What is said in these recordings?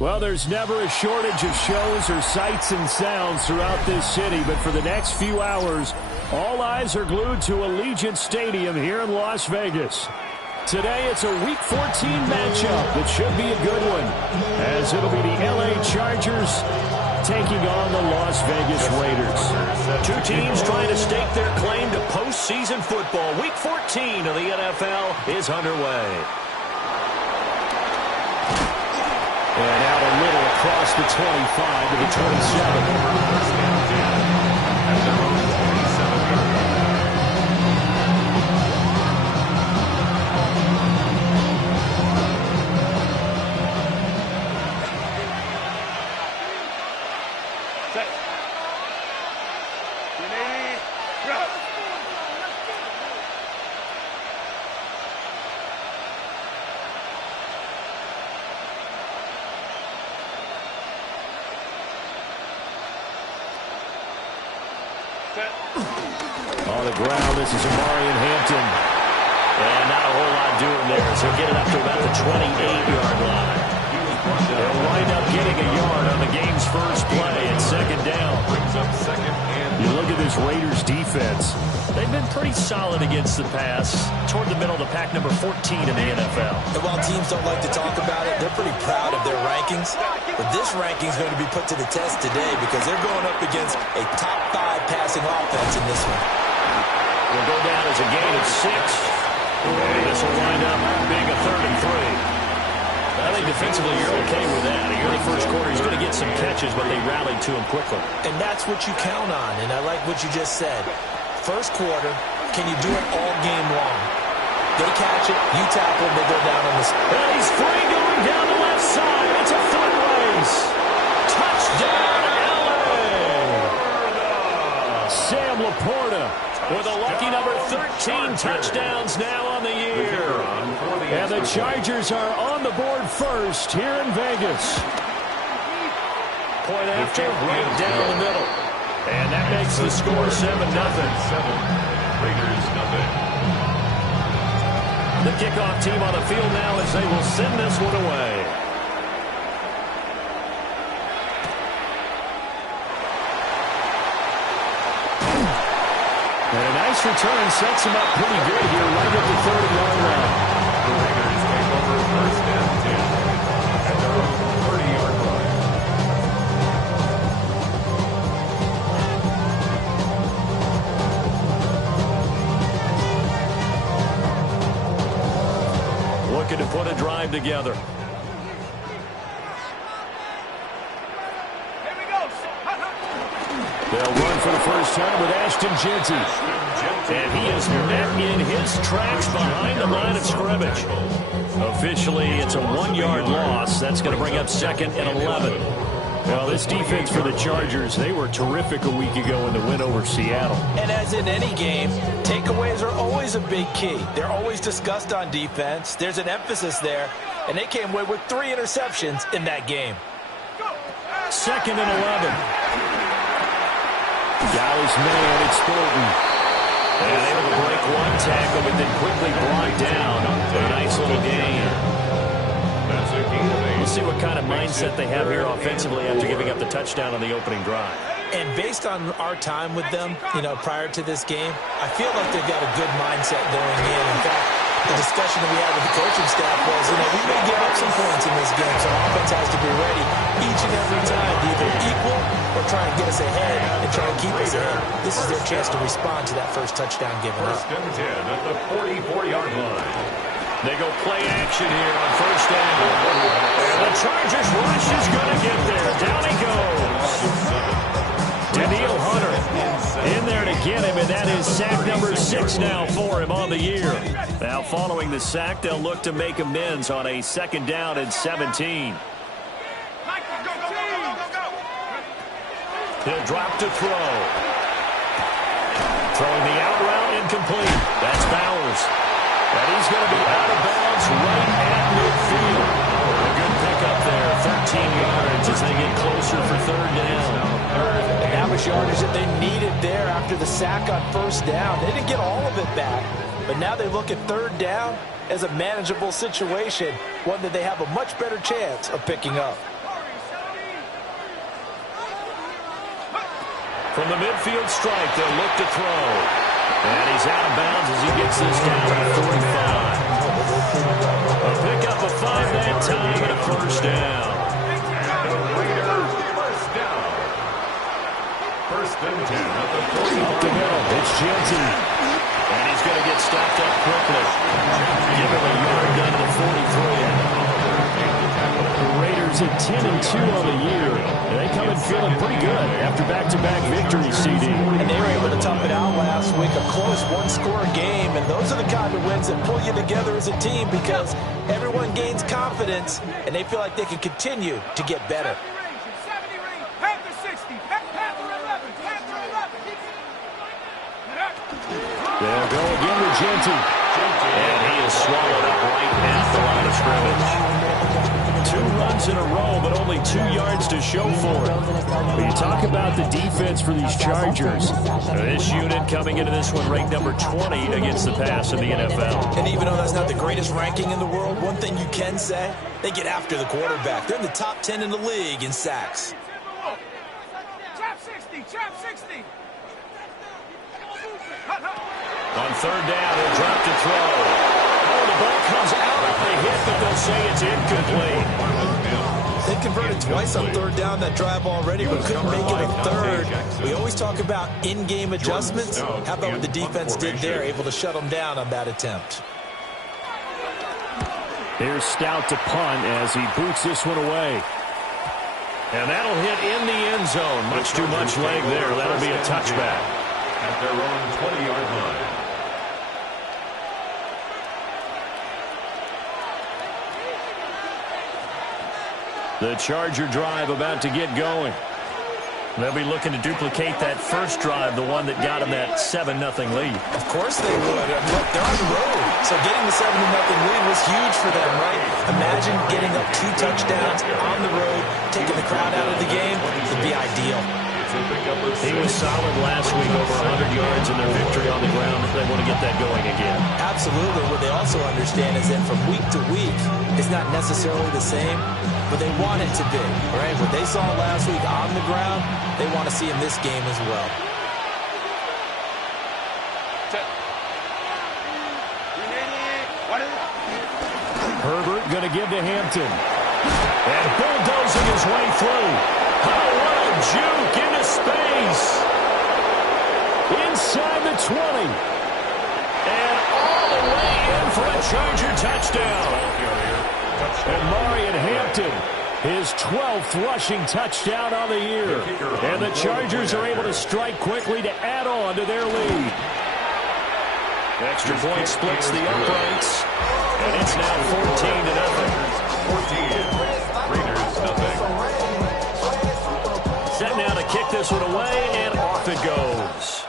Well, there's never a shortage of shows or sights and sounds throughout this city, but for the next few hours, all eyes are glued to Allegiant Stadium here in Las Vegas. Today, it's a Week 14 matchup that should be a good one, as it'll be the LA Chargers taking on the Las Vegas Raiders. Two teams trying to stake their claim to postseason football. Week 14 of the NFL is underway. And out a little across the 25 to the 27. On the ground, this is Amarian Hampton. And not a whole lot doing there, so get it up to about the 28-yard line. They'll wind up getting a yard on the game's first play at second down. You look at this Raiders defense. They've been pretty solid against the pass, toward the middle of the pack, number 14 in the NFL. And while teams don't like to talk about it, they're pretty proud of their rankings. But this ranking is going to be put to the test today because they're going up against a top 5 passing offense in this one. Will go down as a gain of 6. And this will wind up being a 3rd and 3. I think defensively you're okay with that. Here in the first quarter, he's going to get some catches, but they rallied to him quickly. And that's what you count on, and I like what you just said. First quarter, can you do it all game long? They catch it, you tackle, they go down on the spot. And he's free going down the left side. It's a foot race. Touchdown, LA! Sam Laporta with a lucky number 13 touchdowns now on the year. And the Chargers are on the board first here in Vegas. Point after, right down the middle. And that makes the score 7-0. Raiders nothing. The kickoff team on the field now as they will send this one away. And a nice return sets him up pretty good here right at the 30-yard line. The Raiders take over first and 10 at their own 30-yard line. Looking to put a drive together. They'll run for the first time with Ashton Jeanty. And he is met in his tracks behind the line of scrimmage. Officially, it's a 1-yard loss. That's going to bring up 2nd and 11. Well, this defense for the Chargers, they were terrific a week ago in the win over Seattle. And as in any game, takeaways are always a big key. They're always discussed on defense. There's an emphasis there. And they came away with 3 interceptions in that game. 2nd and 11. Dallas man, it's Thornton. And able to break one tackle, but then quickly brought down. A nice little gain. We'll see what kind of mindset they have here offensively after giving up the touchdown on the opening drive. And based on our time with them, prior to this game, I feel like they've got a good mindset going in. In fact, the discussion that we had with the coaching staff was, we may give up some points in this game, so offense has to be ready each and every time to either equal or try and get us ahead and try and keep us ahead. This is their chance to respond to that first touchdown given up. First and 10 at the 44-yard line. They go play action here on first down. And the Chargers rush is going to get there. Down he goes. Danielle Hunter in there to get him, and that is sack number 6 now for him on the year. Now following the sack, they'll look to make amends on a 2nd down and 17. He'll drop to throw. Throwing the out route incomplete. That's Bowers. And he's going to be out of bounds right at midfield. A good pickup there, 13 yards as they get closer for 3rd down. And that was yardage that they needed there after the sack on first down. They didn't get all of it back, but now they look at 3rd down as a manageable situation, one that they have a much better chance of picking up. From the midfield stripe, they'll look to throw. And he's out of bounds as he gets this down to 45. A pickup of 5 that time and a first down. And the Raiders first down. First and 10 at the 40. Up the middle, it's Jensen. And he's going to get stopped up quickly. Give him a yard down to the 43. The Raiders at 10-2 on the year. And they come in feeling pretty good after back-to-back victories, CD. And they were able to tough it out last week, a close one-score game. And those are the kind of wins that pull you together as a team because everyone gains confidence and they feel like they can continue to get better. They'll go again with Jensen. And he is swallowed up right at the line of scrimmage. 2 runs in a row, but only 2 yards to show for it. When you talk about the defense for these Chargers, This unit coming into this one ranked number 20 against the pass in the NFL. And even though that's not the greatest ranking in the world, one thing you can say, they get after the quarterback. They're in the top 10 in the league in sacks. Trap 60, trap 60. On third down, he'll drop to throw. Oh, the ball comes out of the hit, but they'll say it's incomplete. They converted twice on third down that drive already, but couldn't make it a third. We always talk about in-game adjustments. How about what the defense did there, able to shut them down on that attempt. here's Stout to punt as he boots this one away. And that'll hit in the end zone. Much too much leg there. That'll be a touchback. At their own 20-yard line. The Charger drive about to get going. They'll be looking to duplicate that first drive, the one that got them that 7-0 lead. Of course they would. Look, they're on the road. So getting the 7-0 lead was huge for them, right? Imagine getting up 2 touchdowns on the road, taking the crowd out of the game. It would be ideal. He was solid last week, over 100 yards in their victory on the ground. They want to get that going again. Absolutely. What they also understand is that from week to week, it's not necessarily the same, but they want it to be, right? What they saw last week on the ground, they want to see in this game as well. Herbert going to give to Hampton. And bulldozing his way through. Oh, what a juke into space. Inside the 20. And all the way in for a Charger touchdown. And Marion Hampton, his 12th rushing touchdown on the year. And the Chargers are able to strike quickly to add on to their lead. Extra point splits the uprights. And it's now 14-0. 14. Raiders nothing. Set now to kick this one away, and off it goes.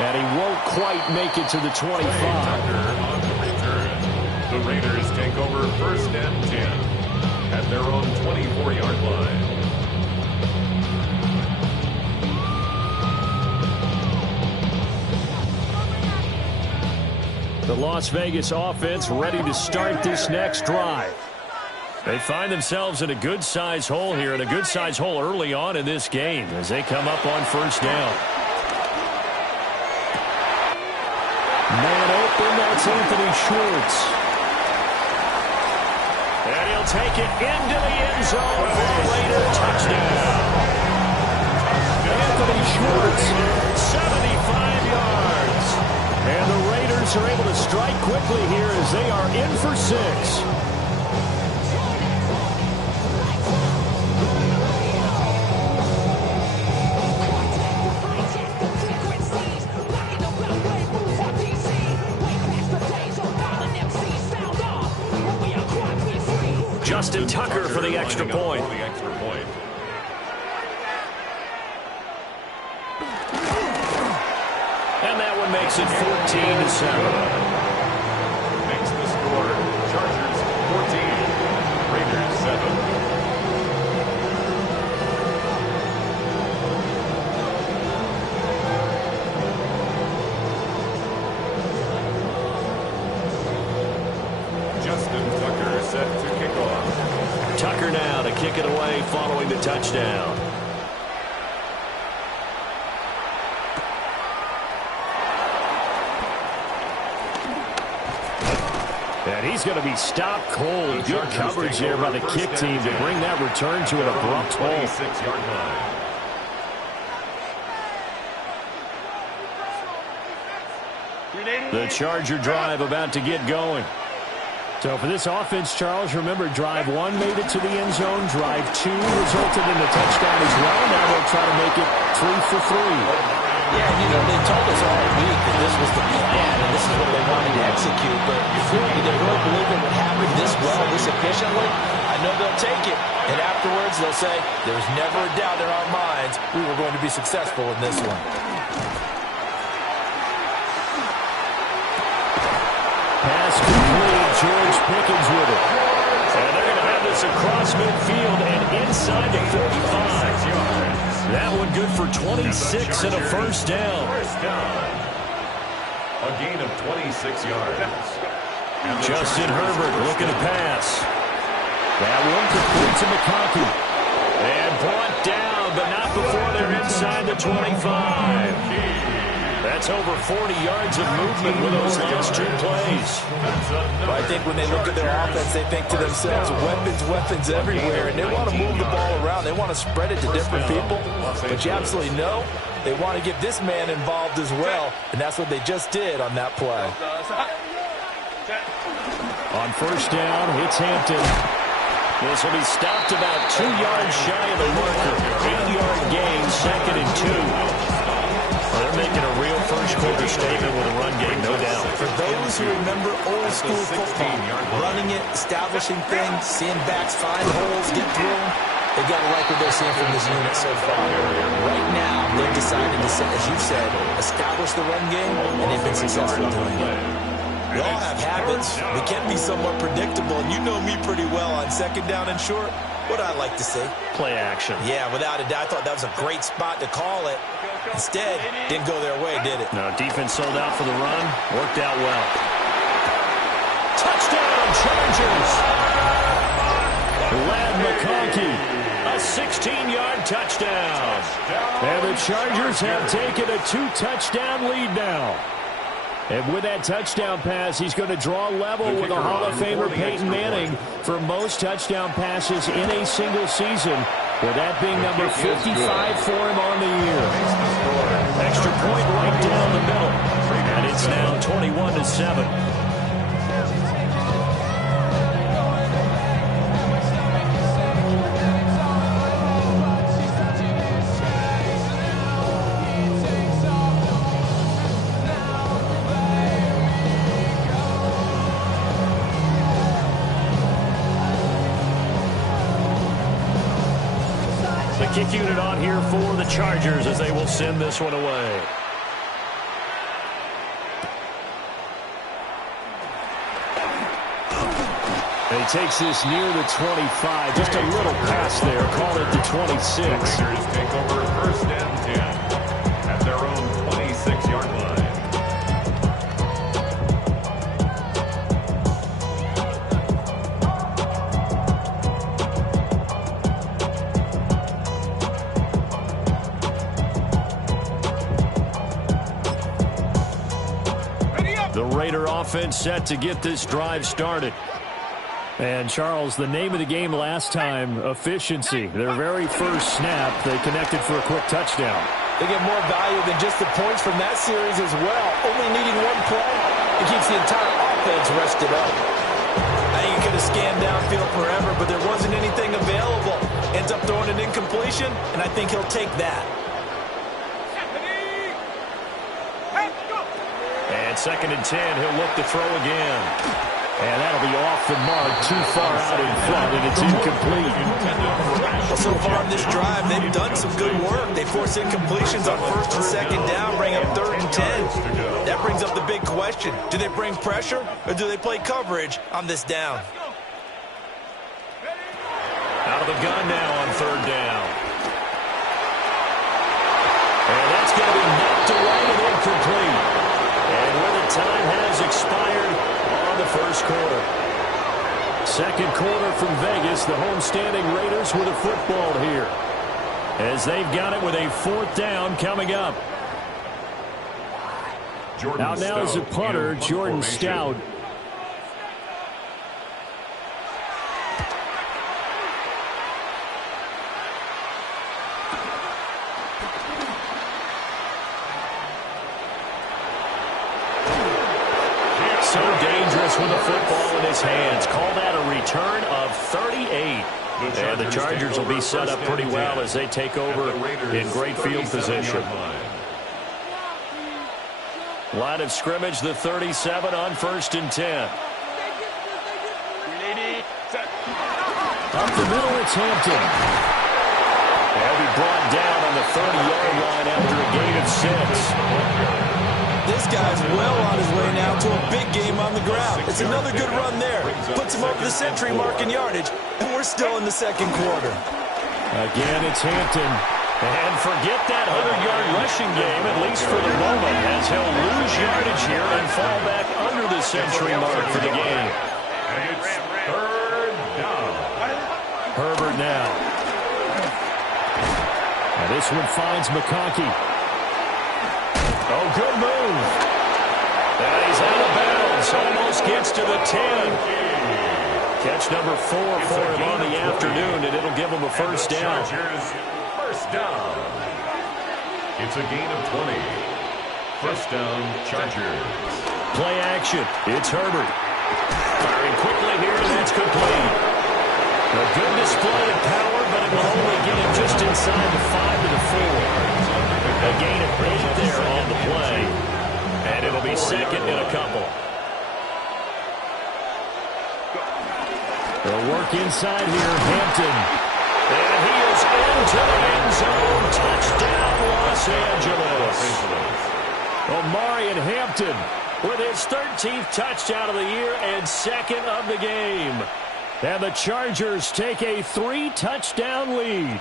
And he won't quite make it to the 25. On the return. The Raiders take over first and 10 at their own 24-yard line. The Las Vegas offense ready to start this next drive. They find themselves in a good-sized hole here, and a good-sized hole early on in this game as they come up on first down. Man open, that's Anthony Schwartz. And he'll take it into the end zone for a Raider touchdown. Anthony Schwartz, 75 yards. and the Raiders are able to strike quickly here as they are in for 6. Justin Tucker for the extra point. And that one makes it 14-7. Makes the score Chargers 14, Raiders 7. Justin Tucker set to kick off. Tucker now to kick it away following the touchdown. And he's going to be stopped cold. Good coverage there by the kick team to bring that return to an abrupt halt. 26-yard line. The Charger drive about to get going. So for this offense, Charles, remember, drive 1 made it to the end zone. Drive 2 resulted in a touchdown as well. Now they'll try to make it 3 for 3. Yeah, you know, they told us all week that this was the plan and this is what they wanted to execute. But do they really believe it would happen this well, this efficiently? I know they'll take it. And afterwards, they'll say, there's never a doubt in our minds we were going to be successful in this one. Pass complete. George Pickens with it. And they're going to have this across midfield and inside the 45. That one good for 26 and a first down. A gain of 26 yards. Justin Herbert looking to pass. That one complete to McConkey. And brought down, but not before they're inside the 25. That's over 40 yards of movement with those last 2 plays. Well, I think when they look at their offense, they think to themselves, weapons everywhere, and they want to move the ball around. They want to spread it to different people, but you absolutely know they want to get this man involved as well, and that's what they just did on that play. On first down, it's Hampton. This will be stopped about 2 yards shy of the marker. 8-yard gain, 2nd and 2. Well, they're making a real first-quarter statement with a run game, no doubt. For those who remember old-school football, running it, establishing things, seeing backs find holes, get through them, they got to like what they're seeing from this unit so far. Right now, they've decided to, as you said, establish the run game, and they've been successful doing it. We all have habits. We can be somewhat predictable, and you know me pretty well on 2nd down and short. What I like to see? Play action. Yeah, without a doubt. I thought that was a great spot to call it. Instead, didn't go their way, did it? No, defense sold out for the run. Worked out well. Touchdown, Chargers! Ladd McConkey. A 16-yard touchdown. And the Chargers have taken a 2-touchdown lead now. And with that touchdown pass, he's going to draw level with a Hall of Famer Peyton Manning for most touchdown passes in a single season, with that being number 55 for him on the year. Extra point right down the middle. And it's now 21-7. Kick unit on here for the Chargers as they will send this one away. He takes this near the 25. Just a little pass there. Call it the 26. The Raiders take over 1st and 10 at their own 26-yard line. The Raider offense set to get this drive started. And, Charles, the name of the game last time, efficiency. Their very first snap, they connected for a quick touchdown. They get more value than just the points from that series as well. Only needing 1 play, it keeps the entire offense rested up. I think he could have scanned downfield forever, but there wasn't anything available. Ends up throwing an incompletion, and I think he'll take that. And 2nd and 10, he'll look to throw again. And that'll be off the mark, too far out in front, and it's incomplete. Well, so far in this drive, they've done some good work. They force incompletions on 1st and 2nd down, bring up 3rd and 10. That brings up the big question. Do they bring pressure, or do they play coverage on this down? Out of the gun now on 3rd down. And that's going to be knocked away and incomplete. And where the time has expired on the first quarter. Second quarter from Vegas. The homestanding Raiders with a football here, as they've got it with a 4th down coming up. Out now is a punter, Jordan Stout. So dangerous with the football in his hands. Call that a return of 38. And the Chargers will be set up pretty well as they take over in great field position. Line of scrimmage, the 37 on 1st and 10. Up the middle, it's Hampton. They'll be brought down on the 30-yard line after a gain of 6. This guy's well on his way now to a big game on the ground. It's another good run there. Puts him over the century mark in yardage, and we're still in the second quarter. Again, it's Hampton. And forget that 100-yard rushing game, at least for the moment, as he'll lose yardage here and fall back under the century mark for the game. And it's 3rd down. Herbert now. And this one finds McConkey. Oh, good move. And he's out of bounds. Almost gets to the 10. Catch number 4 for him on the afternoon, and it'll give him a 1st down. First down. It's a gain of 20. 1st down, Chargers. Play action. It's Herbert. Firing quickly here, and that's complete. A good display of power, but it will only get him just inside the 5 to the 4. A gain of 8 there on the play. And it'll be 2nd and a couple. They'll work inside here. Hampton. And he is into the end zone. Touchdown, Los Angeles. Omarion Hampton with his 13th touchdown of the year and 2nd of the game. And the Chargers take a 3-touchdown lead.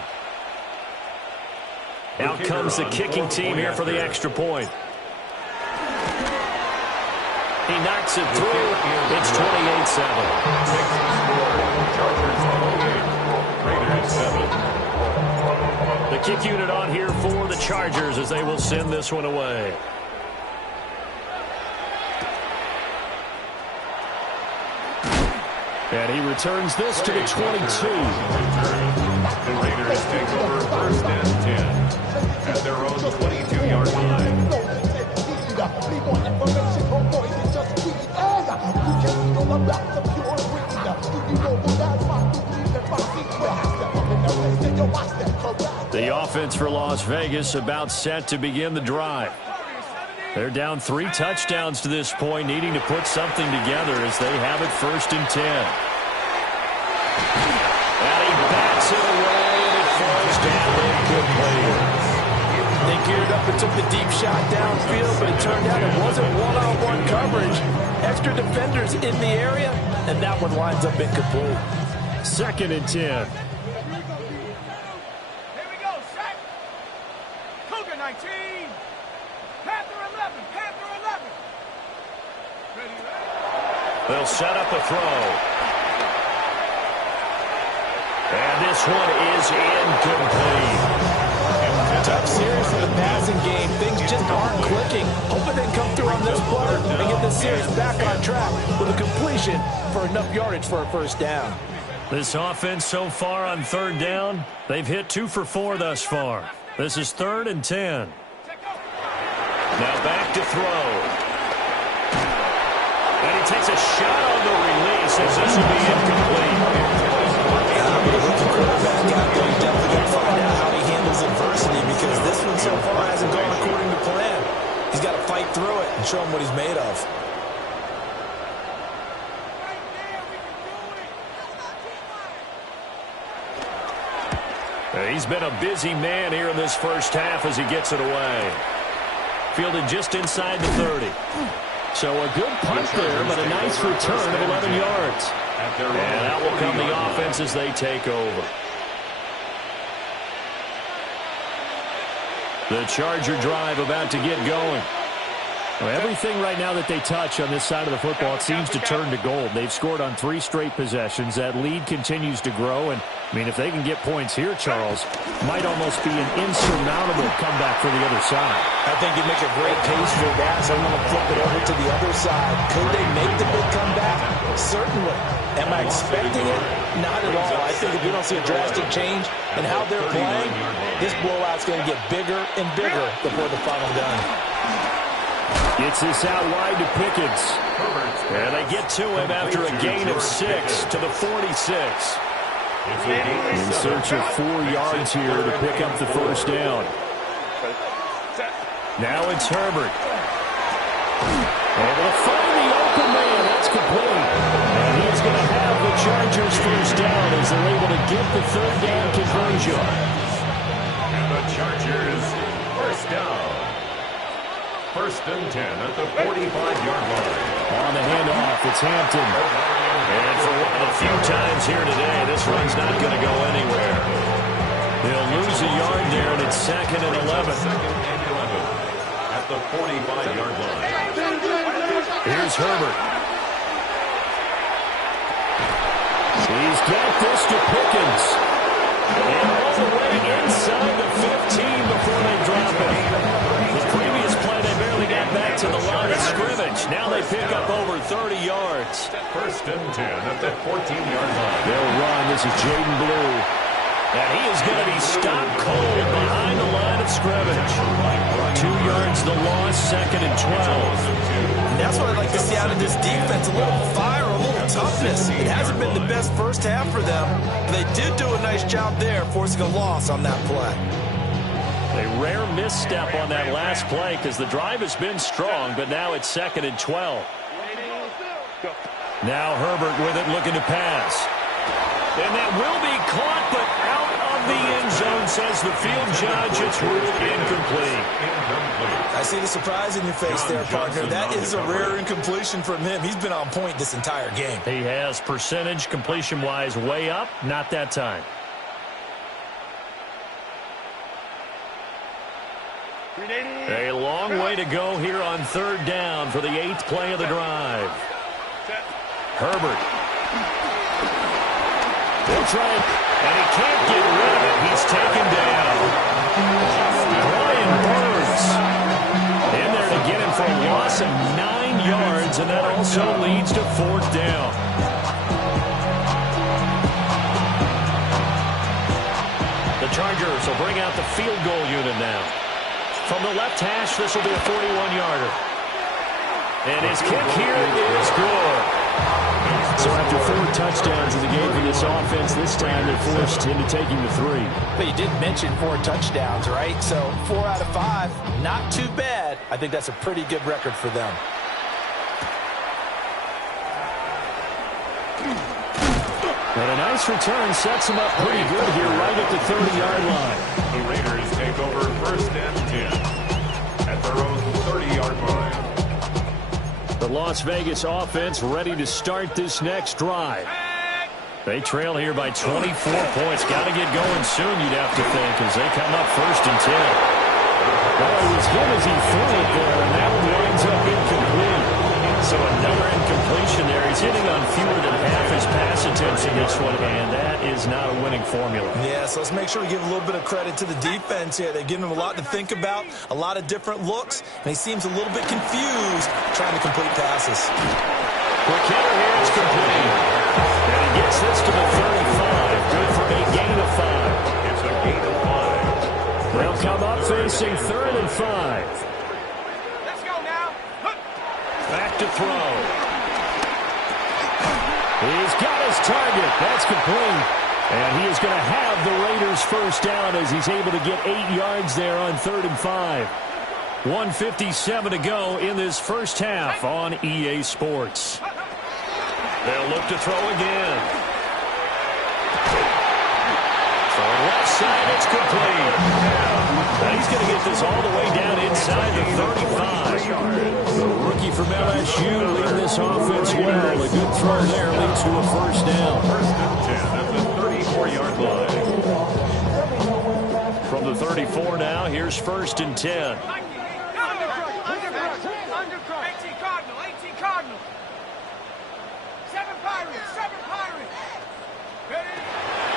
Out comes the kicking team here for the extra point. He knocks it through. It's 28-7. Raiders 7. The kick unit on here for the Chargers as they will send this one away. And he returns this to the 22. The Raiders take over 1st and 10 at their own 22-yard line. The offense for Las Vegas about set to begin the drive. They're down 3 touchdowns to this point, needing to put something together as they have it 1st and 10. And he bats it away, and it falls down incomplete. They geared up and took the deep shot downfield, but it turned out it wasn't one-on-one coverage. Extra defenders in the area, and that one winds up incomplete. 2nd and 10. Here we go, set. Cougar 19. Panther 11. Panther 11. Ready, ready. They'll set up a throw. And this one is incomplete. Tough series for the passing game. Things just aren't clicking. Hoping they come through on this play and get this series back on track with a completion for enough yardage for a 1st down. This offense so far on 3rd down, they've hit 2 for 4 thus far. This is 3rd and 10. Now back to throw. And he takes a shot on the release as this will be incomplete. Quarterback out there, he's definitely going to find out how he handles adversity, because this one so far hasn't gone according to plan. He's got to fight through it and show him what he's made of. He's been a busy man here in this 1st half as he gets it away. Fielded just inside the 30. So a good punt there, but a nice return of 11 yards. And out will come the offense as they take over. The Charger drive about to get going. Well, everything right now that they touch on this side of the football, it seems to turn to gold. They've scored on 3 straight possessions. That lead continues to grow. And, I mean, if they can get points here, Charles, might almost be an insurmountable comeback for the other side. I think you make a great case for that, so I'm going to flip it over to the other side. Could they make the big comeback? Certainly. Am I expecting it? Not at all. I think if we don't see a drastic change in how they're playing, this blowout's going to get bigger and bigger before the final gun. Gets this out wide to Pickens. And they get to him after a gain of 6 to the 46. In search of 4 yards here to pick up the first down. Now it's Herbert. Able to find the open man. That's complete. And he's going to have the Chargers first down as they're able to get the third down conversion. And the Chargers first down. First and 10 at the 45-yard line. On the handoff, it's Hampton. And for one of the few times here today, this run's not going to go anywhere. They'll lose a yard there, and it's 2nd and 11. Second and 11 at the 45-yard line. Here's Herbert. He's got this to Pickens. And all the way inside the 15 before they drop it. The previous play, they barely got back to the line of scrimmage. Now they pick up over 30 yards. First and 10 at the 14-yard line. They'll run. This is Jaden Blue. And he is going to be stopped cold behind the line of scrimmage. 2 yards the loss, 2nd and 12. And that's what I'd like to see out of this defense. A little fire, a little toughness. It hasn't been the best first half for them. But they did do a nice job there, forcing a loss on that play. A rare misstep on that last play because the drive has been strong, but now it's 2nd and 12. Now Herbert with it, looking to pass. And that will be caught, but out of the end zone, says the field judge. It's ruled incomplete. I see the surprise in your face there, partner. That is a rare incompletion from him. He's been on point this entire game. He has percentage completion-wise way up, not that time. A long way to go here on 3rd down for the 8th play of the drive. Herbert. They'll try it, and he can't get rid of it. He's taken down. Brian Burns in there to get him for a loss of 9 yards, and that also leads to 4th down. The Chargers will bring out the field goal unit now. From the left hash, this will be a 41-yarder. And his kick here is good. So after 4 touchdowns in the game for this offense, this time they're forced into taking the 3. But you did mention 4 touchdowns, right? So 4 out of 5, not too bad. I think that's a pretty good record for them. But a nice return sets them up pretty good here right at the 30-yard line. The Raiders take over first and 10 at their own 30-yard line. The Las Vegas offense ready to start this next drive. They trail here by 24 points. Got to get going soon, you'd have to think, as they come up first and 10. Well, it was him as he threw it there, and that one winds up incomplete. So another incompletion there. He's hitting on fewer than half his pass attempts in this one, and that is not a winning formula. Yeah, so let's make sure we give a little bit of credit to the defense here. They've given him a lot to think about, a lot of different looks, and he seems a little bit confused trying to complete passes. Quick hitter here, it's complete. And he gets this to the 35. Good for a gain of 5. It's a gain of 5. They'll come up facing 3rd and 5. Let's go now. Back to throw. He's got his target. That's complete. And he is going to have the Raiders first down as he's able to get 8 yards there on 3rd and 5. 1:57 to go in this first half on EA Sports. They'll look to throw again. From left side, it's complete. Now he's going to get this all the way down inside the 35. The rookie from LSU leading this offense well. A good throw there leads to a first down. First and 10 at the 34-yard line. From the 34 now, here's 1st and 10. Under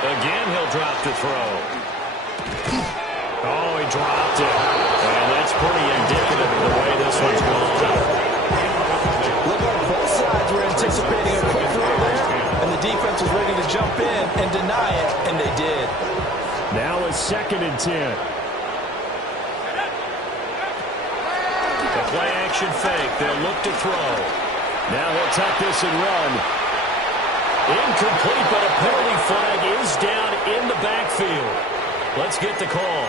Again, he'll drop to throw. Oh, he dropped it. And that's pretty indicative of the way this one's gone. Look like both sides were anticipating a quick throw there, and the defense was ready to jump in and deny it, and they did. Now a 2nd and 10. The play action fake. They'll look to throw. Now he'll tuck this and run. Incomplete, but a penalty flag is down in the backfield. Let's get the call.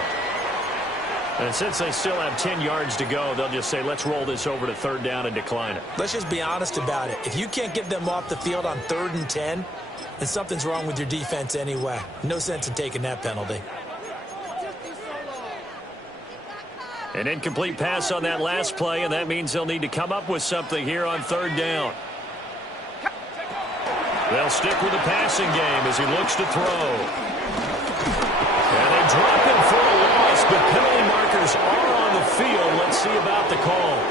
And since they still have 10 yards to go, they'll just say, let's roll this over to 3rd down and decline it. Let's just be honest about it. If you can't get them off the field on 3rd and 10, then something's wrong with your defense anyway. No sense in taking that penalty. An incomplete pass on that last play, and that means they'll need to come up with something here on 3rd down. They'll stick with the passing game as he looks to throw. And they drop him for a loss, but penalty markers are on the field. Let's see about the call.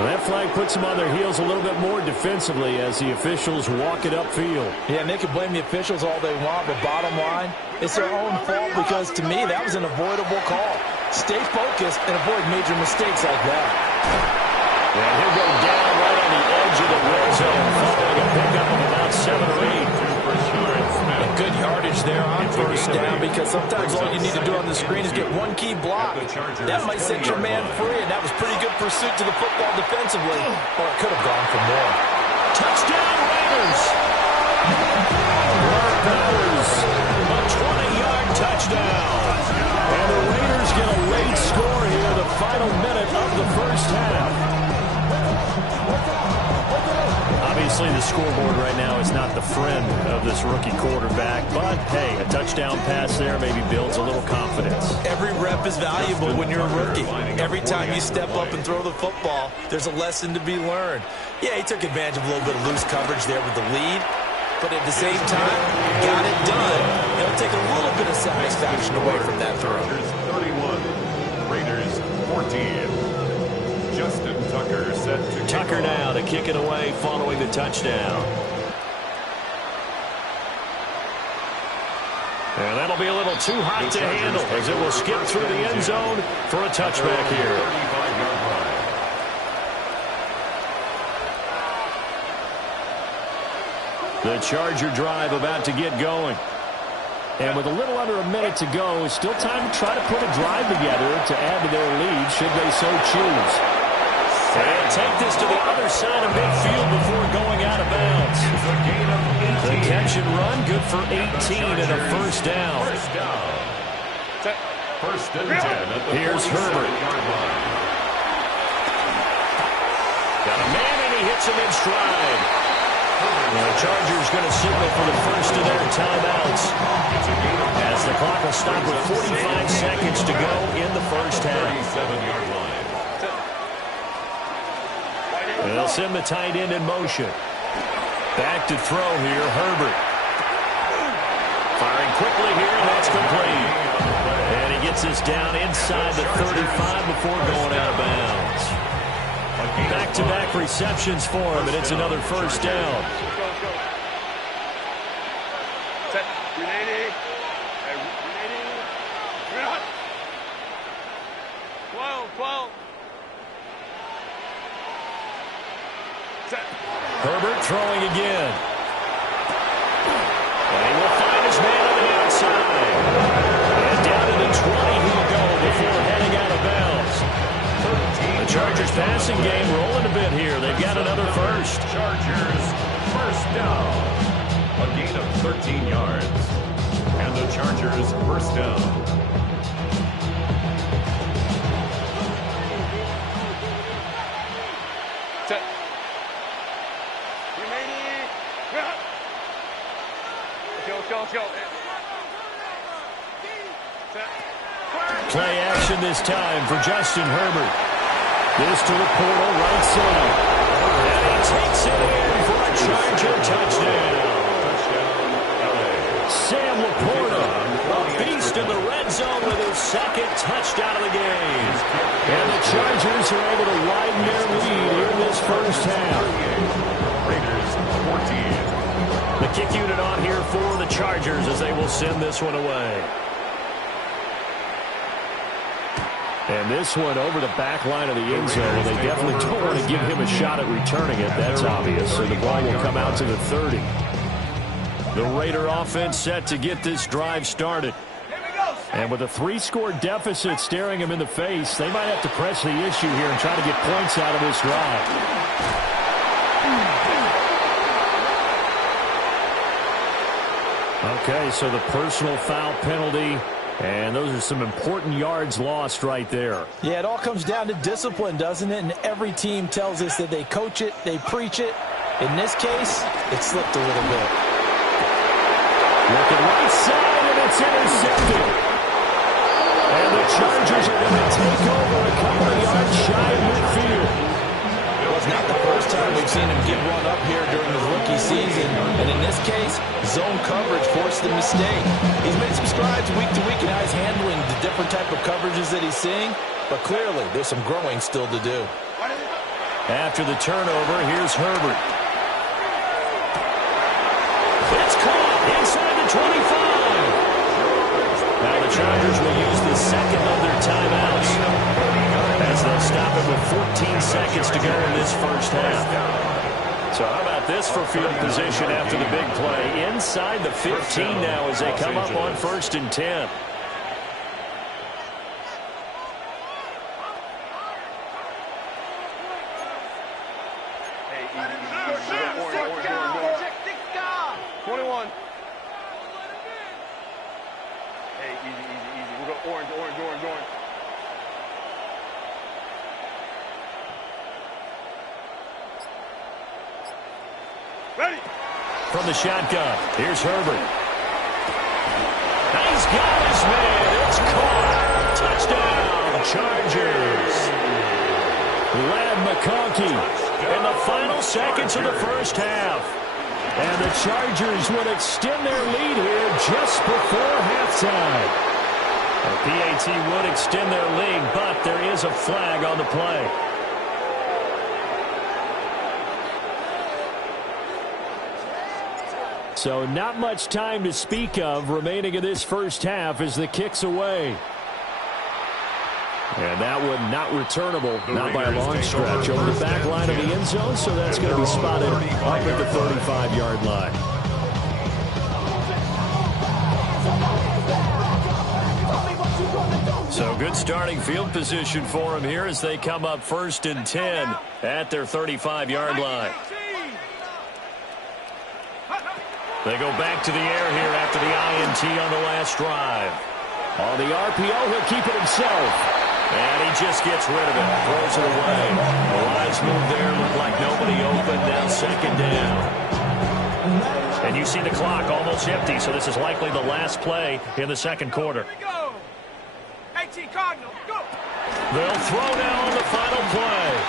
Well, that flag puts them on their heels a little bit more defensively as the officials walk it upfield. Yeah, and they can blame the officials all they want, but bottom line, it's their own fault because, to me, that was an avoidable call. Stay focused and avoid major mistakes like that. And he'll go down right on the edge of the red zone, following a pickup of about 7 or 8. And good yardage there on 1st down because sometimes all you need to do on the screen is get one key block. That might set your man free, and that was pretty good pursuit to the football defensively, or it could have gone for more. Touchdown, Raiders! Raiders. A 20-yard touchdown. And the Raiders get a late score here, the final minute of the 1st half. Obviously, the scoreboard right now is not the friend of this rookie quarterback, but, hey, a touchdown pass there maybe builds a little confidence. Every rep is valuable when you're a rookie. Every time you step up and throw the football, there's a lesson to be learned. Yeah, he took advantage of a little bit of loose coverage there with the lead, but at the same time, got it done. It'll take a little bit of satisfaction away from that throw. 31, Raiders 14. Justin Tucker set to Tucker now to kick it away following the touchdown. And that'll be a little too hot to handle as it will skip through the end zone for a touchback here. The Charger drive about to get going. And with a little under a minute to go, still time to try to put a drive together to add to their lead should they so choose. And take this to the other side of midfield before going out of bounds. The catch and run, good for 18 and a 1st down. First and 10 at the Here's Herbert. Got a man and he hits him in stride. And the Chargers going to signal for the first of their timeouts as the clock will stop with 45 seconds to go in the 1st half. 37-yard line. They'll send the tight end in motion. Back to throw here, Herbert. Firing quickly here, and that's complete. And he gets this down inside the 35 before going out of bounds. Back-to-back receptions for him, and it's another 1st down. Herbert throwing again. And he will find his man on the outside. And down to the 20 he'll go before heading out of bounds. The Chargers passing game rolling a bit here. They've got another first. Chargers 1st down. A gain of 13 yards. And the Chargers 1st down. Play action this time for Justin Herbert. This to the portal right side. And he takes it in for a Charger touchdown. Sam Laporta, a beast in the red zone with his 2nd touchdown of the game. And the Chargers are able to widen their lead in this 1st half. Raiders 14. it on here for the Chargers as they will send this one away. And this one over the back line of the end zone. They definitely don't want to give him a shot at returning it. That's obvious. So the ball will come out to the 30. The Raider offense set to get this drive started. And with a 3-score deficit staring him in the face, they might have to press the issue here and try to get points out of this drive. Okay, so the personal foul penalty. And those are some important yards lost right there. Yeah, it all comes down to discipline, doesn't it? And every team tells us that they coach it, they preach it. In this case, it slipped a little bit. Looking right side, and it's intercepted. And the Chargers are going to take over a couple of yards shy of midfield. It's not the first time we've seen him get run up here during his rookie season. And in this case, zone coverage forced the mistake. He's made some strides week to week in how he's handling the different type of coverages that he's seeing. But clearly, there's some growing still to do. After the turnover, here's Herbert. It's caught inside the 25. Now the Chargers will use the second of their timeouts as they'll stop it with 14 seconds to go in this first half. So how about this for field position after the big play? Inside the 15 now as they come up on 1st and 10. From the shotgun, here's Herbert. He's got his man. It's caught. Touchdown, Chargers. Ladd McConkey in the final seconds of the first half. And the Chargers would extend their lead here just before halftime. The PAT would extend their lead, but there is a flag on the play. So not much time to speak of remaining in this first half as the kick's away. And that one not returnable, not by a long stretch. Over the back line of the end zone, so that's going to be spotted up at the 35-yard line. So good starting field position for them here as they come up 1st and 10 at their 35-yard line. They go back to the air here after the INT on the last drive. On the RPO, he'll keep it himself. And he just gets rid of it. Throws it away. The lines move there. Look like nobody open. Now 2nd down. And you see the clock almost empty, so this is likely the last play in the 2nd quarter. They'll throw now on the final play.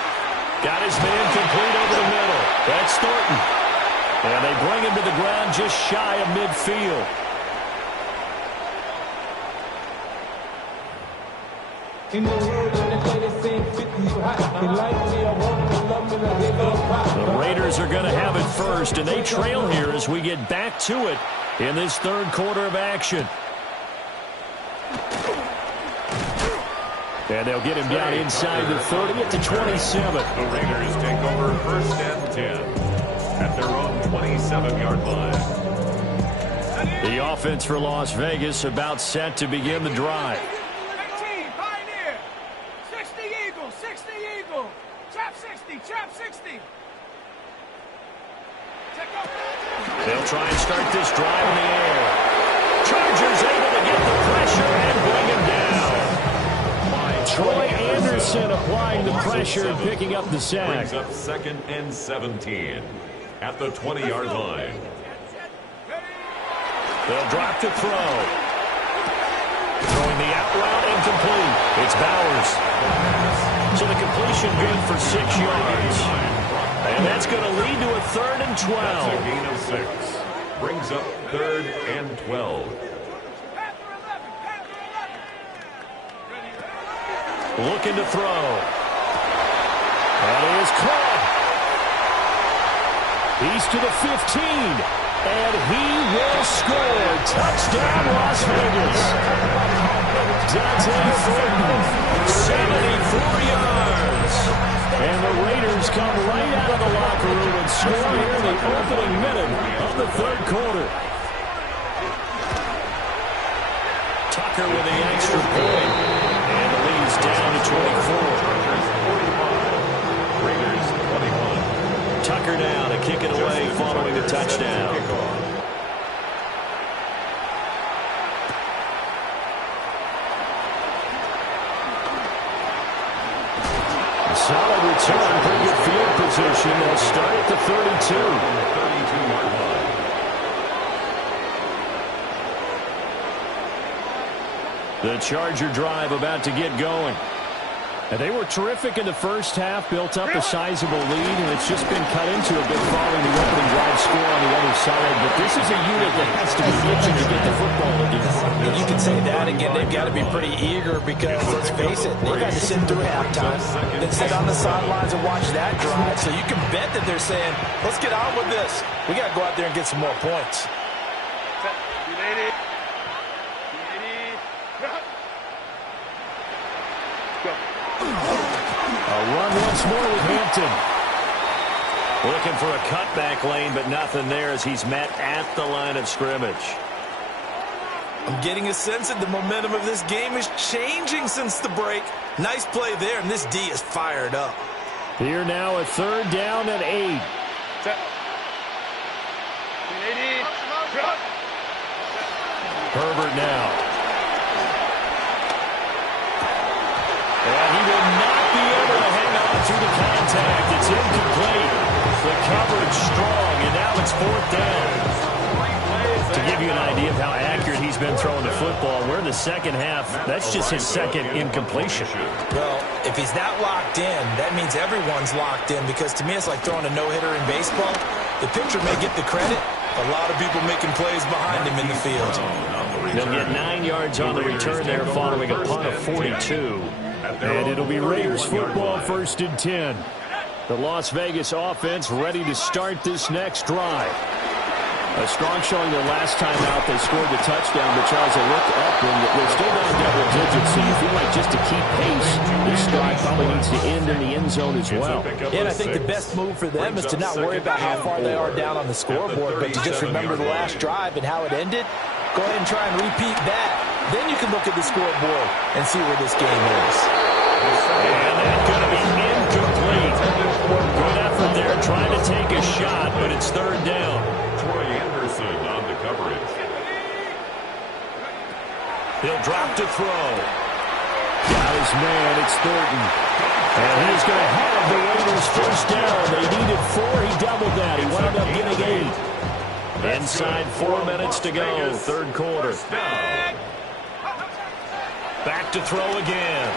Got his man complete over the middle. That's Thornton. And they bring him to the ground just shy of midfield. The Raiders are going to have it first, and they trail here as we get back to it in this 3rd quarter of action. And they'll get him down inside the 30 at the 27. The Raiders take over 1st and 10 at their own 27-yard line. The offense for Las Vegas about set to begin the drive. 18, Pioneer. 60 Eagle, 60 Eagle. Trap 60, trap 60. They'll try and start this drive in the air. Chargers able to get the pressure and bring him down. Troy Anderson applying the pressure and picking up the sack. Brings up 2nd and 17 at the 20-yard line. They'll drop to throw. Throwing the out route incomplete. It's Bowers. So the completion good for 6 yards. And that's going to lead to a 3rd and 12. That's a gain of 6. Brings up 3rd and 12. Looking to throw. That is caught. He's to the 15. And he will score. Touchdown, Las Vegas. Dante Thornton, 74 yards. And the Raiders come right out of the locker room and score here in the opening minute of the third quarter. Tucker with the extra point. And the lead's down to 24. Raiders 21. Tucker now to kick it away following the touchdown. Solid return, pretty good field position. They'll start at the 32. 32-yard line. The Charger drive about to get going. And they were terrific in the first half, built up a sizable lead, and it's just been cut into a bit following the opening drive score on the other side. But this is a unit that has to be itching to get the football again. And you can say that again. They've got to be pretty eager because, let's face it, they've got to sit through halftime, then sit on the sidelines and watch that drive. So you can bet that they're saying, let's get on with this. We got to go out there and get some more points. A run once more with Hampton. Looking for a cutback lane, but nothing there as he's met at the line of scrimmage. I'm getting a sense that the momentum of this game is changing since the break. Nice play there, and this D is fired up. Here now, a third down and 8. Herbert now. And he will not be able to hang on through the contact. It's incomplete. The coverage strong, and now it's fourth down. To give you an idea of how accurate he's been throwing the football, we're in the second half. That's just his second incompletion. Well, if he's not locked in, that means everyone's locked in, because to me it's like throwing a no-hitter in baseball. The pitcher may get the credit. A lot of people making plays behind him in the field. They'll get 9 yards on the return there following a punt of 42. And it'll be Raiders football, 1st and 10. The Las Vegas offense ready to start this next drive. A strong showing their last time out. They scored the touchdown, but Charles, they looked up and they're still down double digits. So you feel like just to keep pace, this drive probably needs to end in the end zone as well. And I think the best move for them is to not worry about how far they are down on the scoreboard, but to just remember the last drive and how it ended. Go ahead and try and repeat that. Then you can look at the scoreboard and see where this game is. And that's going to be incomplete. Good effort there trying to take a shot, but it's third down. Troy Anderson on the coverage. He'll drop to throw. Got his man, it's Thornton. And he's going to have the Raiders first down. They needed 4, he doubled that. He wound up getting 8. Inside 4 minutes to go, third quarter. Back to throw again.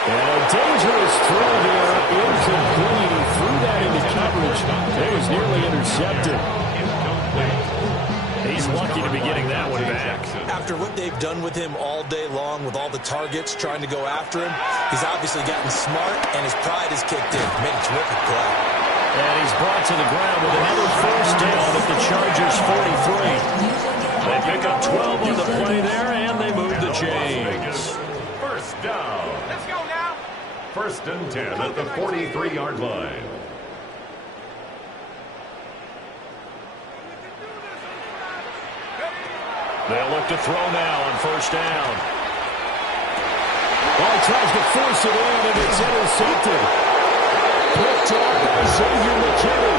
And a dangerous throw there, incomplete. He threw that into coverage. It was nearly intercepted. He's lucky to be getting that one back. After what they've done with him all day long, with all the targets trying to go after him, he's obviously gotten smart, and his pride has kicked in. Made a terrific play. And he's brought to the ground with another first down at the Chargers' 43. They pick up 12 on the play there, and they move the chains. First down. Let's go now. 1st and 10 at the 43-yard line. They'll look to throw now on first down. Well, he tries to force it in, and it's intercepted. Picked up by Xavier McKinney.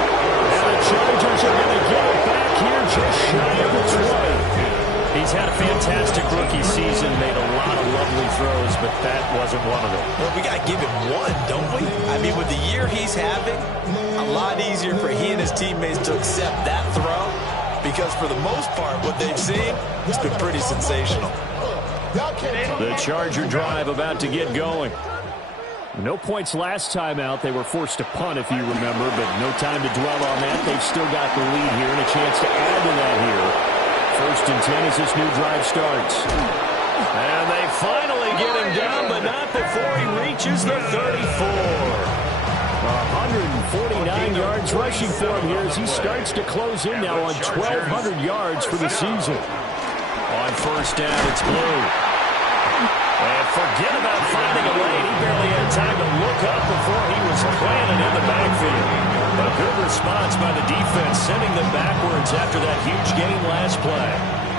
And the Chargers are going to get it back here just shy of the 20. He's had a fantastic rookie season, made a lot of lovely throws, but that wasn't one of them. Well, we got to give him one, don't we? I mean, with the year he's having, a lot easier for he and his teammates to accept that throw, because for the most part, what they've seen, it's been pretty sensational. The Charger drive about to get going. No points last time out. They were forced to punt, if you remember, but no time to dwell on that. They've still got the lead here and a chance to add to that here. 1st and 10 as this new drive starts. And they finally get him down, but not before he reaches the 34. 149 yards rushing for him here as he starts to close in now on 1,200 yards for the season. On first down, it's Blue. And forget about finding a lane. He barely had time to look up before he was planted in the backfield. A good response by the defense, sending them backwards after that huge gain last play.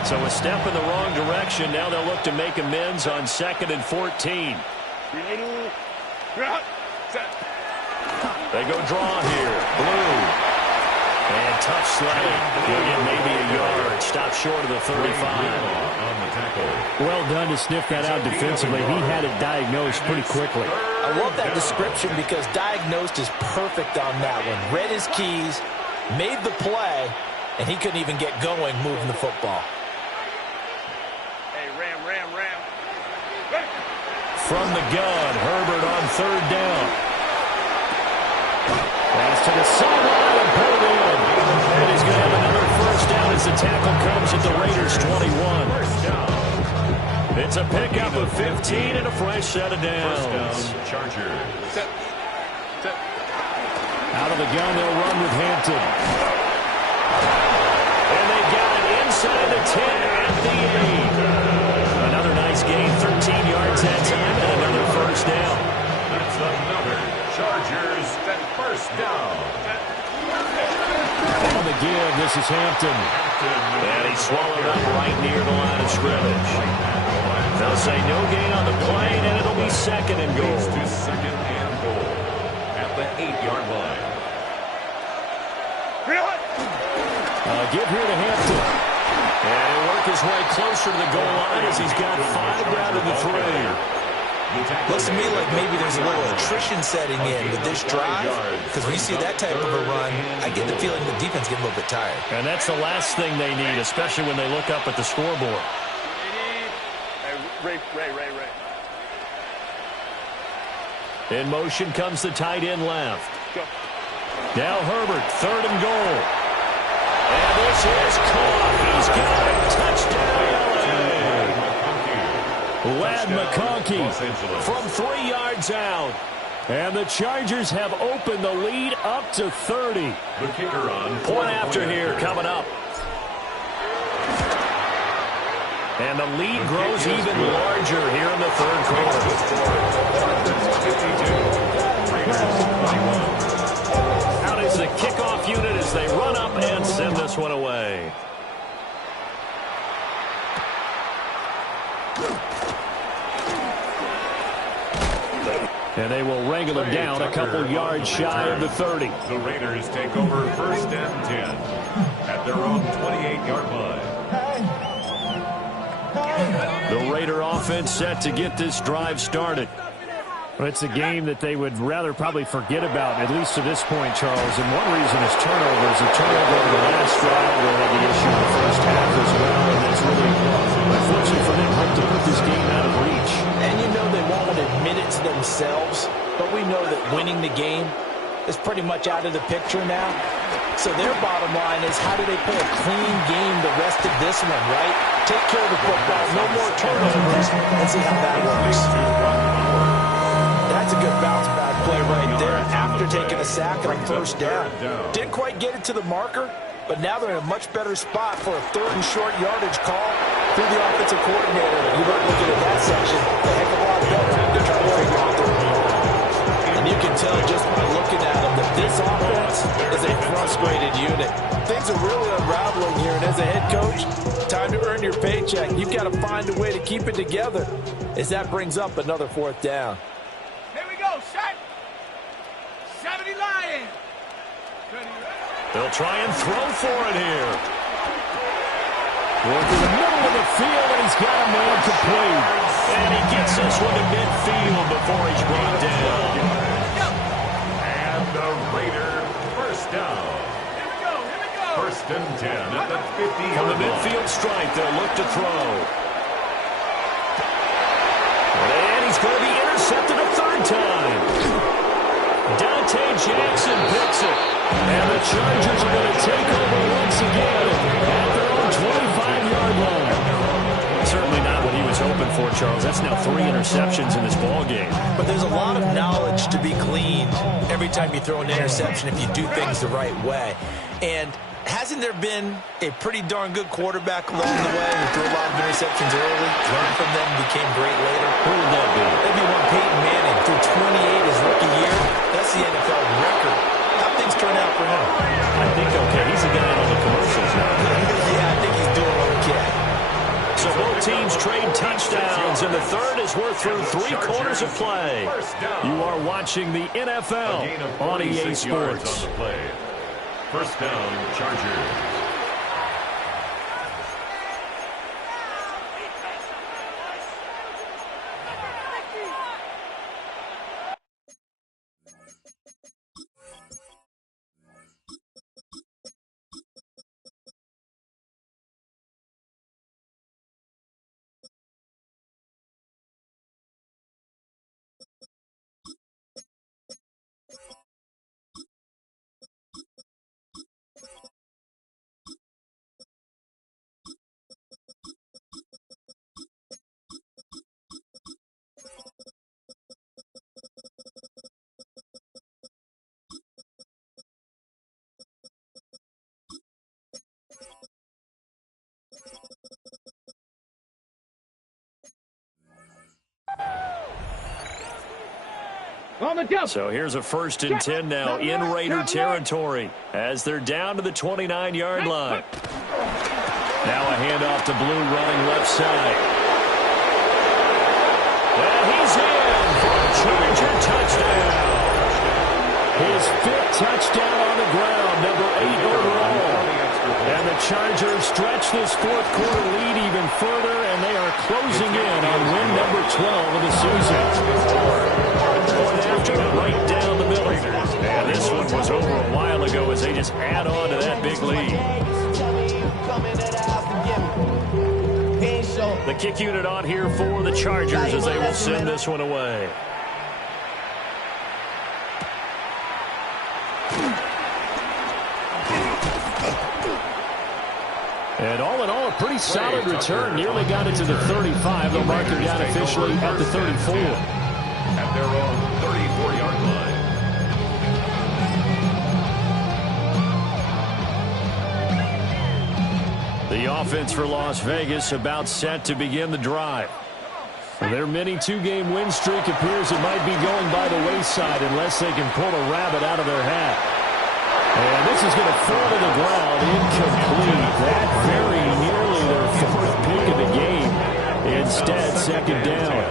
So a step in the wrong direction. Now they'll look to make amends on 2nd and 14. They go draw here. Blue. And tough sledding. He'll get maybe a yard. Stop short of the 35. On the tackle. Well done to sniff that out defensively. He had it diagnosed pretty quickly. I love that description because diagnosed is perfect on that one. Read his keys, made the play, and he couldn't even get going moving the football. Hey, Ram. From the gun, Herbert on 3rd down. Pass to the sideline and pulled in. And he's going to have another first down as the tackle comes at the Raiders' 21. First down. It's a pickup of 15 and a fresh set of downs. First down, Chargers. Out of the gun, they'll run with Hampton. And they got it inside the 10 at the 8. Another nice gain, 13 yards that time, and another first down. That's another Chargers first down. On the give, this is Hampton. And he swallowed up right near the line of scrimmage. They'll say no gain on the play, and it'll be 2nd and goal. Leads to 2nd and goal at the 8-yard line. Give here to Hampton. And he'll work his way closer to the goal line as he's got 5 down to the 3. Looks to me like maybe there's a little attrition setting in with this drive, because when you see that type of a run, I get the feeling the defense get a little bit tired. And that's the last thing they need, especially when they look up at the scoreboard. Ray. In motion comes the tight end left. Go. Now Herbert, 3rd and goal. And this is caught. He's got it. Touchdown, LA. Ladd McConkey from 3 yards out. And the Chargers have opened the lead up to 30. The kicker on Point after here coming up. And the lead grows even larger here in the 3rd quarter. 52. Raiders 21. Out is the kickoff unit as they run up and send this one away. And they will wrangle him down a couple yards shy of the 30. The Raiders take over 1st and 10 at their own 28-yard line. The Raider offense set to get this drive started. But it's a game that they would rather probably forget about, at least to this point, Charles. And one reason is turnovers. A turnover in the last drive, they had the issue in the first half as well. And that's really, unfortunately for them, helped to put this game out of reach. And you know they won't admit it to themselves, but we know that winning the game is pretty much out of the picture now. So their bottom line is, how do they play a clean game the rest of this one, right? Take care of the football, no more turnovers, and see how that works. That's a good bounce-back play right there after taking a sack on 1st down. Didn't quite get it to the marker, but now they're in a much better spot for a 3rd and short yardage call through the offensive coordinator. You look looking at that section, a heck of a lot better. They're trying to figure out their game. And you can tell just by looking at them that this offense is a frustrated unit. Things are really unraveling here, and as a head coach, time to earn your paycheck. You've got to find a way to keep it together as that brings up another 4th down. Here we go, set. 70 Lions. They'll try and throw for it here. Working the middle of the field, and he's got a man complete. And he gets this one to midfield before he's brought down. And the Raider first down. Here we go. 1st and 10 at the 50-yard From the line. midfield stripe, they'll look to throw. And he's going to be intercepted a 3rd time. Dante Jackson picks it. And the Chargers are going to take over once again at their own 25-yard line. Certainly not what he was hoping for, Charles. That's now 3 interceptions in this ball game. But there's a lot of knowledge to be gleaned every time you throw an interception if you do things the right way. And hasn't there been a pretty darn good quarterback along the way who threw a lot of interceptions early, learned from them, became great later? Who would that be? That'd be one Peyton Manning. Threw 28 his rookie year. That's the NFL record. How things turn out for him? I think okay. He's the guy on the commercials now. Yeah, I think he's doing okay. So both teams trade touchdowns, and the third is worth through 3 quarters of play. You are watching the NFL on EA Sports. First down, Chargers. So here's a 1st and 10 now in Raider territory as they're down to the 29-yard line. Now a handoff to Blue running left side. And he's in for a Charger touchdown. His 5th touchdown on the ground, number 8 overall. And the Chargers stretch this 4th quarter lead even further, and they are closing in on win number 12 of the season. Going after it right down the middle. And this one was over a while ago as they just add on to that big lead. The kick unit on here for the Chargers as they will send this one away. And all in all, a pretty solid return. Nearly got it to the 35. They'll mark him down officially at the 34. At their own 34-yard line. The offense for Las Vegas about set to begin the drive. Their mini 2-game win streak appears it might be going by the wayside unless they can pull a rabbit out of their hat. And this is going to fall to the ground, incomplete. That very nearly their 4th pick of the game. Instead, 2nd down.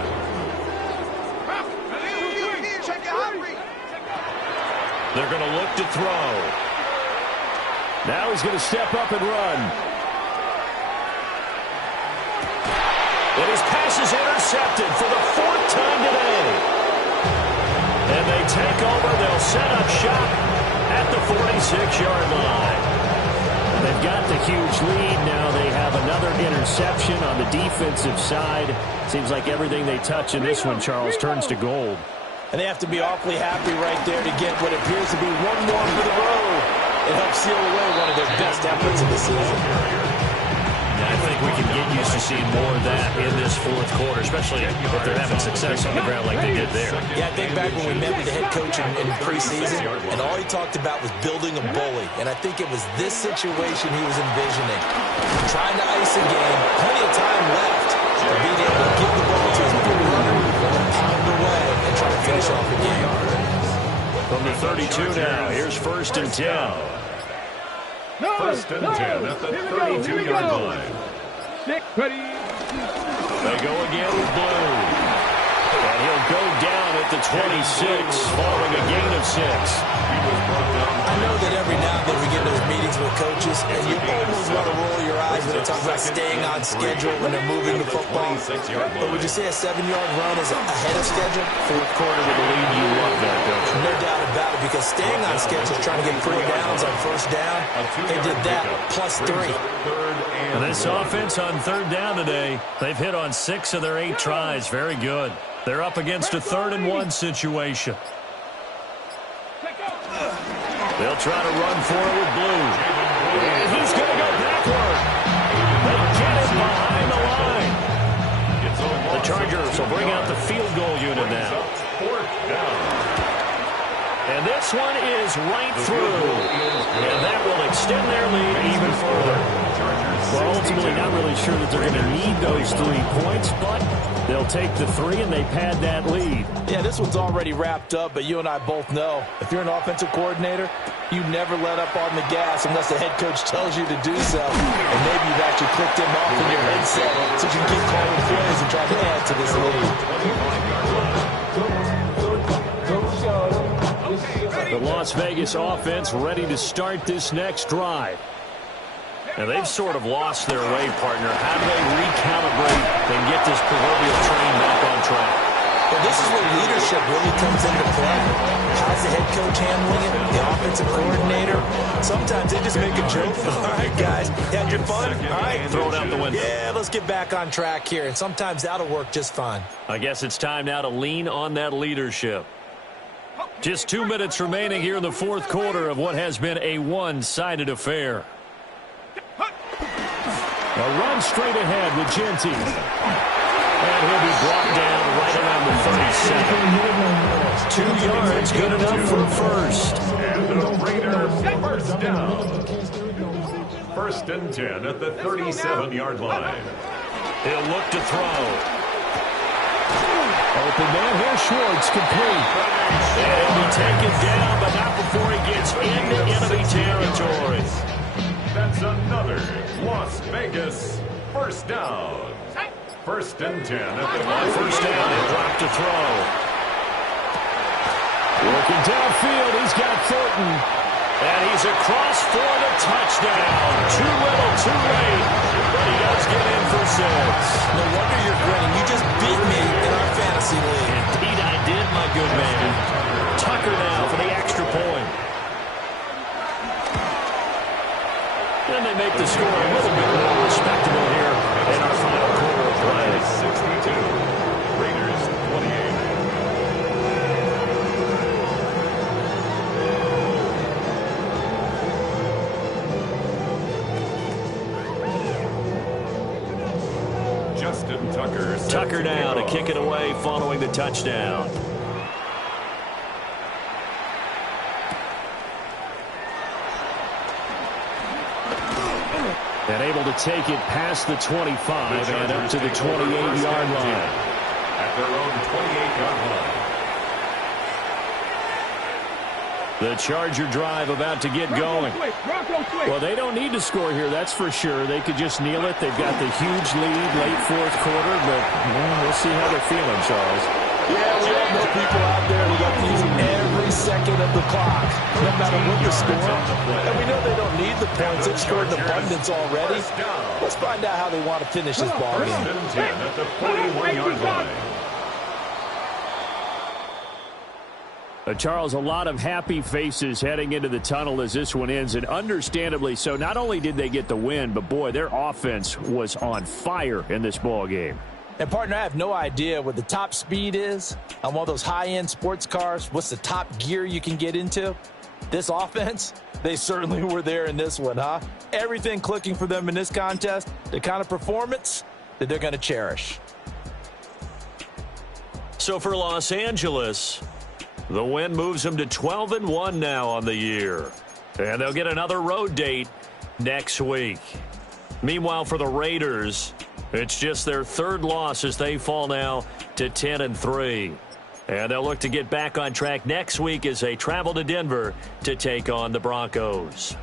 They're going to look to throw. Now he's going to step up and run. And his pass is intercepted for the 4th time today. And they take over. They'll set up shop at the 46-yard line. And they've got the huge lead. Now they have another interception on the defensive side. Seems like everything they touch in this one, Charles, turns to gold. And they have to be awfully happy right there to get what appears to be one more for the road. It helps seal away one of their best efforts of the season. I think we can get used to seeing more of that in this 4th quarter, especially if they're having success on the ground like they did there. Yeah, I think back when we met with the head coach in preseason, and all he talked about was building a bully. And I think it was this situation he was envisioning. Trying to ice a game, plenty of time left, and being able to give the ball to his big runner, pound away, and try to finish off the game. From the 32 now, here's 1st and 10. First and 10 at the 32-yard line. Ready. They go again with Blue. And he'll go down at the 26, following a gain of 6. I know that every now and then we get those meetings with coaches, and you almost want to roll your eyes when they talk about staying on schedule when they're moving the football. But would you say a 7-yard run is ahead of schedule? 4th quarter with the lead, you love that, don't you? No doubt about it, because staying on schedule, trying to get 4 downs on 1st down, they did that plus 3. And this offense on 3rd down today, they've hit on 6 of their 8 tries. Very good. They're up against a 3rd and 1 situation. They'll try to run for it with Blue. And he's going to go backward. They get it behind the line. The Chargers will bring out the field goal unit now. Fourth down. And this one is right through. And that will extend their lead even further. Well, ultimately, not really sure that they're going to need those 3 points, but they'll take the 3 and they pad that lead. Yeah, this one's already wrapped up, but you and I both know if you're an offensive coordinator, you never let up on the gas unless the head coach tells you to do so. And maybe you've actually clicked him off in your headset so you can keep calling plays and try to add to this lead. The Las Vegas offense ready to start this next drive. And they've sort of lost their way, partner. How do they recalibrate and get this proverbial train back on track? Well, this is where leadership really comes into play. How's the head coach handling it? The offensive coordinator? Sometimes they just make a joke. All right, guys, you had your fun? All right. Throw it out the window. Yeah, let's get back on track here. And sometimes that'll work just fine. I guess it's time now to lean on that leadership. Just 2 minutes remaining here in the fourth quarter of what has been a one-sided affair. A run straight ahead with Genty. And he'll be brought down right around the 37. 2 yards, good enough for a first. And the Raiders first down. First and 10 at the 37-yard line. He'll look to throw. Open man here, Schwartz, complete. And he'll be taken down, but not before he gets into enemy territory. That's another Las Vegas first down. First and 10 at the first down and drop to throw. Working downfield, he's got Thornton. And he's across for the touchdown. Too little, too late. But he does get in for 6. No wonder you're grinning. You just beat me in our fantasy league. Indeed I did, my good man. Tucker now for the extra point. And they make the score a little bit more respectable here in our final quarter of play. 62. Raiders 28. Justin Tucker. Tucker now to kick it away following the touchdown. And able to take it past the 25 and up to the 28-yard line. At their own 28-yard line. The Charger drive about to get going. Well, they don't need to score here, that's for sure. They could just kneel it. They've got the huge lead late fourth quarter, but we'll see how they're feeling, Charles. Yeah, we all know people out there who like to use every second of the clock, no matter what the score. And we know they don't need the points. They've scored in abundance already. Let's find out how they want to finish this ball game. First and 10 at the 41-yard line. Charles, a lot of happy faces heading into the tunnel as this one ends, and understandably so. Not only did they get the win, but, boy, their offense was on fire in this ball game. And, partner, I have no idea what the top speed is on one of those high-end sports cars. What's the top gear you can get into? This offense, they certainly were there in this one, huh? Everything clicking for them in this contest, the kind of performance that they're going to cherish. So for Los Angeles, the win moves them to 12-1 now on the year. And they'll get another road date next week. Meanwhile, for the Raiders, it's just their third loss as they fall now to 10-3. And they'll look to get back on track next week as they travel to Denver to take on the Broncos.